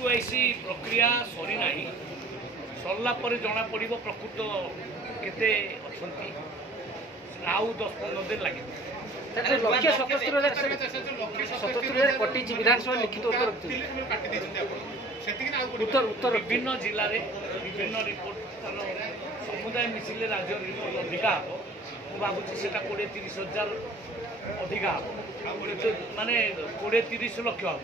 EQIC प्रक्रिया सरी ना सरला जना पड़ प्रकृत केते अछंती आउ 10-15 दिन लगे। लक्ष्य 77,000 कटी विधानसभा लिखित उत्तर विभिन्न जिले में विभिन्न रिपोर्ट समुदाय मिसिले राज्य रिपोर्ट अधिका हम भावुँ से 20-30 हजार अधिका हम माने 20-30 लक्ष हम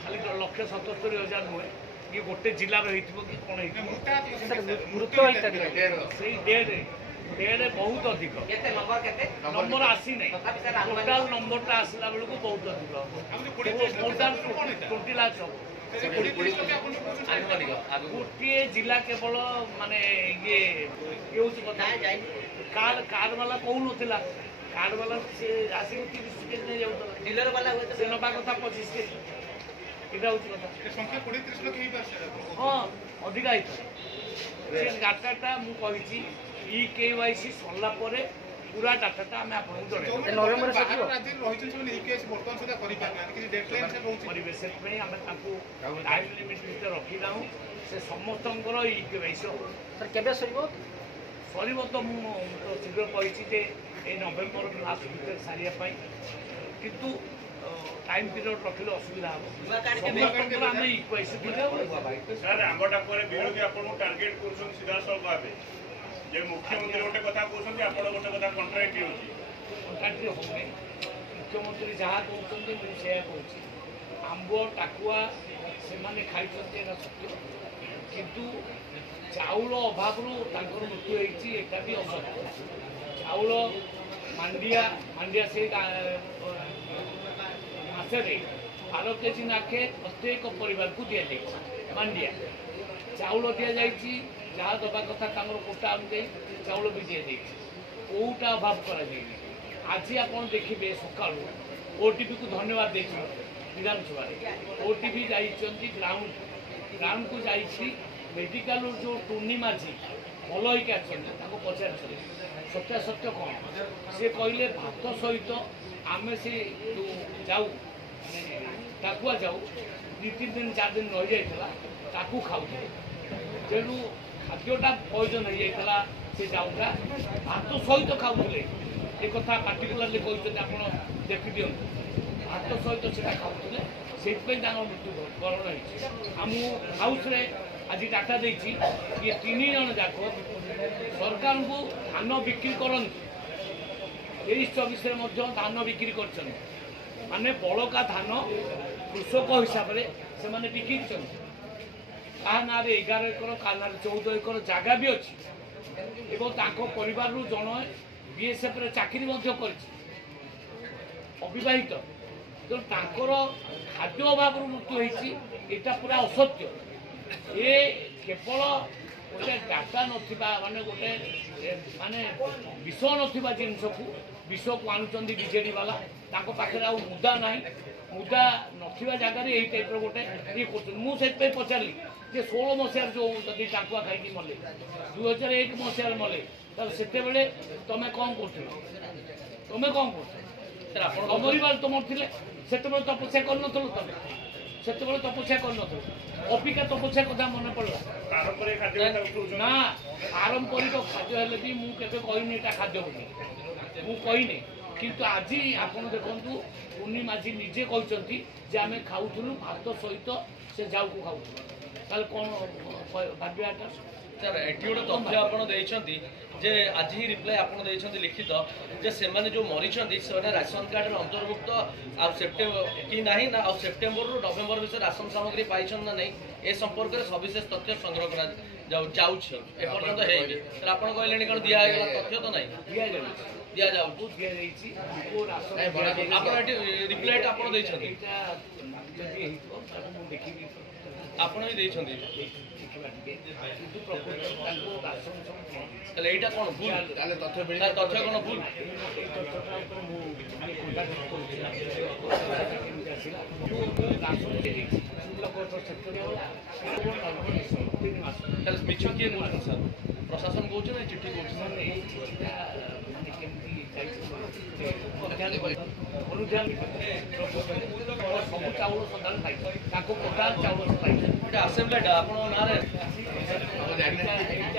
खाली 1,77,000 नुहे ये गोटे जिलार कि कौन मृत डेढ़ बहुत अधिक नंबर आसी ना टोटाल नंबरटा आसला बेलू बहुत अधिक मोर दान 20 लाख हम गोटे जिला केवल माने ये कार्ड वाला कौन ना कार्ड वाला से आसिक 30 केजी नहीं जाऊँ डीलर वाला से नवा कथा 25 केजी यहाँ हूँ कथा हाँ अधिका डाटाटा मुझे EKYC सरला पूरा डाटाटा आम आपको टाइम लिमिट भर रखीना से समस्त EKYC सर तो मुझे शीघ्र कही नवेम्बर लास्ट भर सारे किंतु टाइम पीरियड रखिले असुविधा हम EKYC विरोधी आपको टार्गेट कर सीधा सड़क भाव जे मुख्यमंत्री गोटे कथा कहते आप गोटे कथा कंट्राक्ट कंट्राक्ट होने मुख्यमंत्री जहाँ कहते मुझे कहूँ आंब टाकुआ से खाई सत्य किंतु चाउल अभाव मृत्यु होता भी असत्य चाउल मांडिया मांडिया से मसरे 12 केजी नाखे प्रत्येक परिवार को दि जाए मांडिया चाउल दि जाए जहाँ दबा कथा कोटा अनुजाई चाउल भी दि जाए कौटा अभाव कर आज आप देखिए सका OTV को धन्यवाद देखिए विधानसभा OTV जाइए ग्राउंड को जाइए मेडिकल जो टूर्णी माझी भल होकर पचार सत्यासत्य कौन से कहले भात सहित आम से जाऊ टाकुआ जाऊ 2-3 दिन 4 दिन रही जाता खाऊ तेणु खाद्यटा पॉइजन हो जाता से जाऊटा भात सहित खाऊले एक पार्टिकुलारली कहते आप देखी दिखाँ भात सहित से खाऊले से मृत्युवरण होम हाउस आज डाटा देती ये 3 जन जाक सरकार को धान बिक्री करती 23-24 धान बिक्री कर माने बड़का धान कृषक हिसाब से मैंने बिक्री क्या ना 11 एकर क्या ना 14 एकर जगह भी अच्छी परिवार जन BSF चाकरी अविवाहित तो खाद्य अभाव मृत्यु होती यहाँ पूरा असत्य ये केवल गोटे डाटा ना माने गोटे माने विष ना जिनस को विष को आणुंट BJD वाला पाखे आ मुदा ना मुदा ना जगह यही टाइप गोटे ये मुझे पचारि जे 16 मसीह जो जदि टाकुआ खाई मले 2001 मसीह मले से तुम कौन कर तुम कौन कर परिवार तुम थे से तपस्या कर से तपस्या कर अपिका तपस्या कथा मन पड़ा ना पारंपरिक खाद्य हेल्ले भी मुझे कहनी यहाँ खाद्य बोली मुझे किंतु आज आप देखु पूर्णी माझी निजे कहते आम खाऊलु भात सहित से जाऊ को खाऊ कौन भाग्य सर एटी गोटे तथ्य आपड़ जे आज ही रिप्लाई आपड़ लिखित जे से जो मरी से राशन कार्ड अंतर्भुक्त सेप्टेम्बर कि ना ना सेप्टेम्बर रु नवेम्बर विषय राशन सामग्री पाई ना नहीं ए संपर्क में सविशेष तथ्य संग्रह कर जापर्यंत है आप कहले कौन दिगला तथ्य तो नहीं दि रिप्लाई आप यहाँ कौन भूल तथ्य कौन भूल मिछ किए सर प्रशासन कौन ना चिठी कौन सब चाउल सदा पाई कोटा चाउल पाई ଏଇଟା ଆସେମ୍ବଲି ଆପଣଙ୍କ ନାଁରେ ଏଇଟା